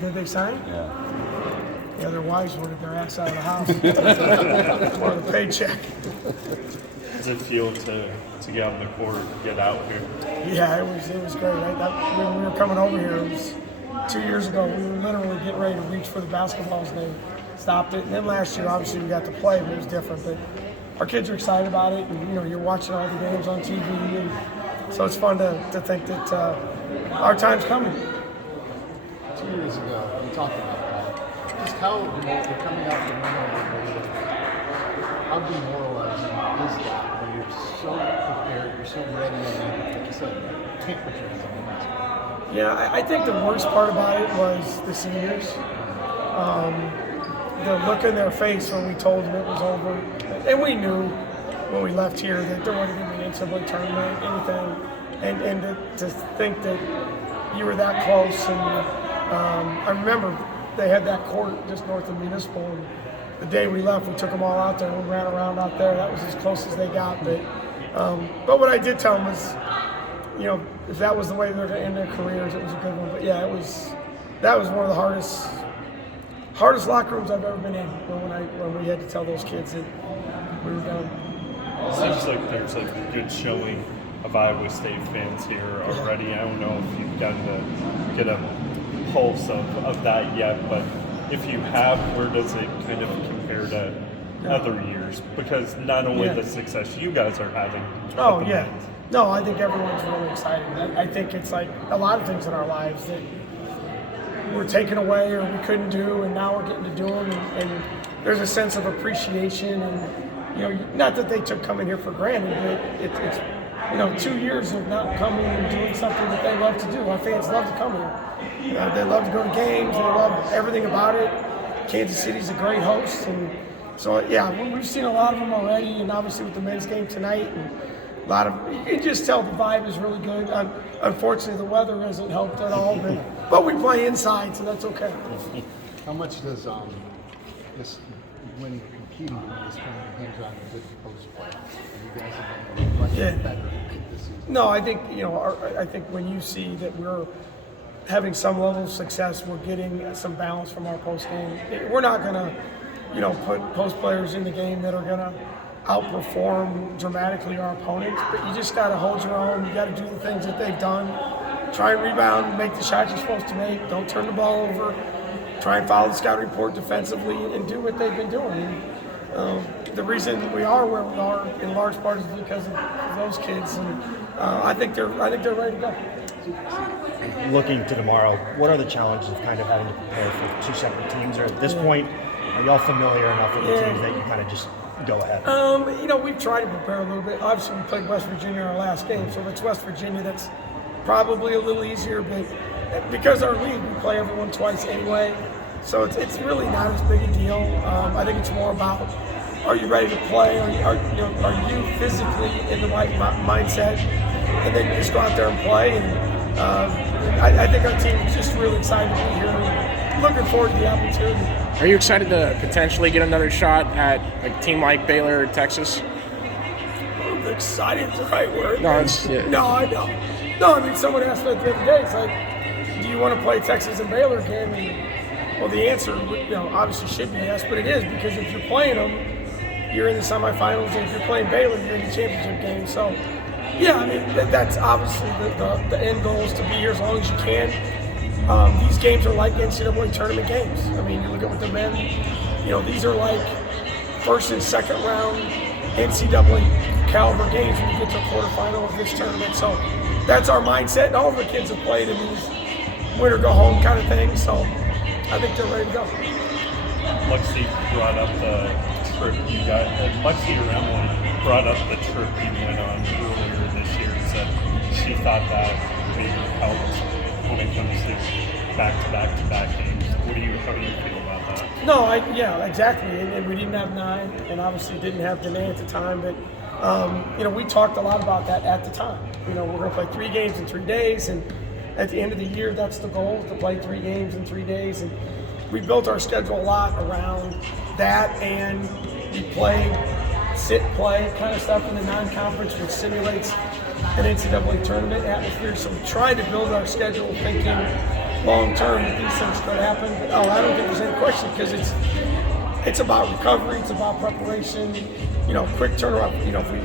Did they sign? Yeah. Yeah, their wives wanted their ass out of the house. Wanted a paycheck. Does it feel to get on the court, get out here? Yeah, it was great. When we were coming over here, it was 2 years ago. We were literally getting ready to reach for the basketballs, and they stopped it. And then last year, obviously, we got to play, but it was different. But our kids are excited about it, and you're watching all the games on TV, and so it's fun to think that our time's coming. 2 years ago, we talked about that. Just how you're coming out from Baylor, how demoralizing is that when you're so prepared, you're so ready, and like you said, can't put your hands on the next. Yeah, I think the worst part about it was the seniors. The look in their face when we told them it was over. And we knew when we left here that there wasn't going to be an NCAA tournament, anything. And to think that you were that close. And I remember they had that court just north of Municipal. And the day we left, we took them all out there and we ran around out there. That was as close as they got. But what I did tell them was, if that was the way they're going to end their careers, it was a good one. But yeah, that was one of the hardest locker rooms I've ever been in when we had to tell those kids that we were done. It seems like there's a good showing of Iowa State fans here already. I don't know if you've gotten to get a pulse of that yet, but if you have, where does it kind of compare to other years? Because not only the success you guys are having. Oh, yeah. No, I think everyone's really excited. I think it's like a lot of things in our lives that were taken away or we couldn't do, and now we're getting to do them. And there's a sense of appreciation. And, not that they took coming here for granted, but it's 2 years of not coming and doing something that they love to do. Our fans love to come here. They love to go to games. They love everything about it. Kansas City's a great host. And so, we've seen a lot of them already, and obviously with the men's game tonight. And you can just tell the vibe is really good. Unfortunately, the weather hasn't helped at all, but we play inside, so that's okay. How much does this winning, competing in this tournament hinge on the good post play? You guys have been much better this season. No, I think I think when you see that we're having some level of success, we're getting some balance from our post game. We're not going to put post players in the game that are going to outperform dramatically our opponents, but you just got to hold your own. You got to do the things that they've done. Try and rebound, make the shots you're supposed to make. Don't turn the ball over. Try and follow the scout report defensively and do what they've been doing. The reason we are where we are in large part is because of those kids, and I think they're ready to go. Looking to tomorrow, what are the challenges of kind of having to prepare for two separate teams? Or at this point, are y'all familiar enough with the teams that you kind of just go ahead? We've tried to prepare a little bit. Obviously, we played West Virginia in our last game, so if it's West Virginia, that's probably a little easier. But because our league, we play everyone twice anyway, so it's really not as big a deal. I think it's more about, are you ready to play? Are you physically in the right mindset? And then you just go out there and play. And I think our team is just really excited to be here. Looking forward to the opportunity. Are you excited to potentially get another shot at a team like Baylor or Texas? Excited is the right word. No, No, I don't. No, I mean, someone asked me the other day, it's like, do you want to play Texas and Baylor again? And, well, the answer, obviously should be yes, but it is, because if you're playing them, you're in the semifinals, and if you're playing Baylor, you're in the championship game. So, yeah, I mean, that's obviously the end goal is to be here as long as you can. These games are like NCAA tournament games. I mean, you look at what the men, these are like first and second round NCAA caliber games when you get to a quarterfinal of this tournament. So that's our mindset. And all of the kids have played in these win or go home kind of things. So I think they're ready to go. Lexi brought up the trip you got. Lexi or Emily brought up the trip you went on earlier this year and said she thought that maybe helped when it comes to back-to-back games. How do you feel about that? No, exactly. And we didn't have 9, and obviously didn't have Danae at the time. But we talked a lot about that at the time. We're going to play 3 games in 3 days, and at the end of the year, that's the goal, to play 3 games in 3 days. And we built our schedule a lot around that, and we played sit-play kind of stuff in the non-conference, which simulates an NCAA tournament atmosphere. So we tried to build our schedule thinking long term that these things could happen. But I don't think there's any question because it's about recovery, it's about preparation. Quick turnaround.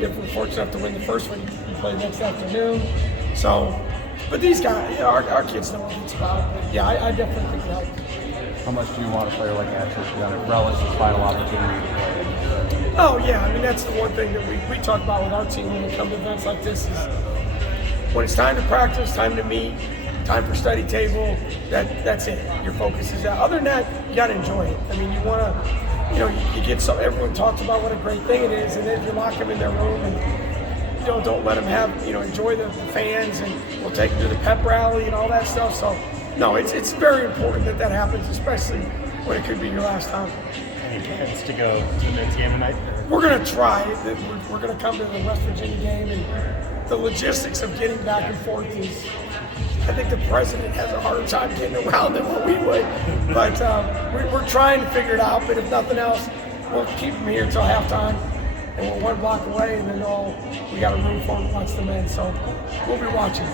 If we're fortunate enough to win the first one, we play next afternoon. So, but these guys, our kids know what it's about. But yeah, I definitely think it helps. How much do you want a player like Asher to relish his final opportunity to play? Oh yeah, I mean that's the one thing that we talk about with our team when we come to events like this is when it's time to practice, time to meet, time for study table. That's it. Your focus is out. Other than that, you got to enjoy it. I mean, you want to, you get some. Everyone talks about what a great thing it is, and then you lock them in their room and don't let them have enjoy the fans, and we'll take them to the pep rally and all that stuff. So no, it's very important that happens, especially when it could be your last time. Any plans to go to the men's game tonight? We're going to try. We're going to come to the West Virginia game, and the logistics of getting back and forth is, I think the president has a harder time getting around than what we would. But we're trying to figure it out. But if nothing else, we'll keep them here until halftime, and we're 1 block away, and then we got a room for them to watch the men. So we'll be watching.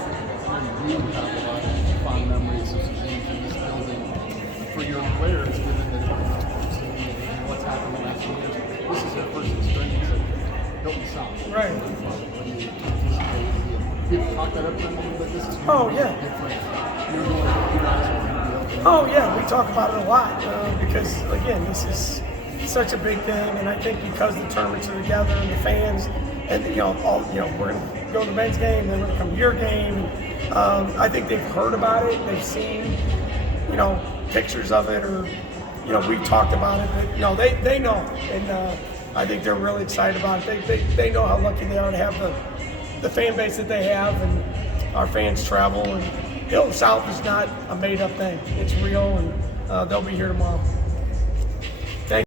You have a lot of fond memories of some games in this building. For your players, given that what's happened in the last few years, this is their first experience at Hilton South. Right. People talk that up to them a little bit. This is Oh, yeah. different. You're going to your eyes are going to be open. Oh yeah, we talk about it a lot because again, this is such a big thing, and I think because the tournaments are together and the fans, and we're gonna go to the men's game, then we're gonna come to your game. I think they've heard about it, they've seen, pictures of it, or we've talked about it. But, they know, and I think they're really excited about it. They know how lucky they are to have the fan base that they have, and our fans travel. And Hilton South is not a made-up thing; it's real, and they'll be here tomorrow.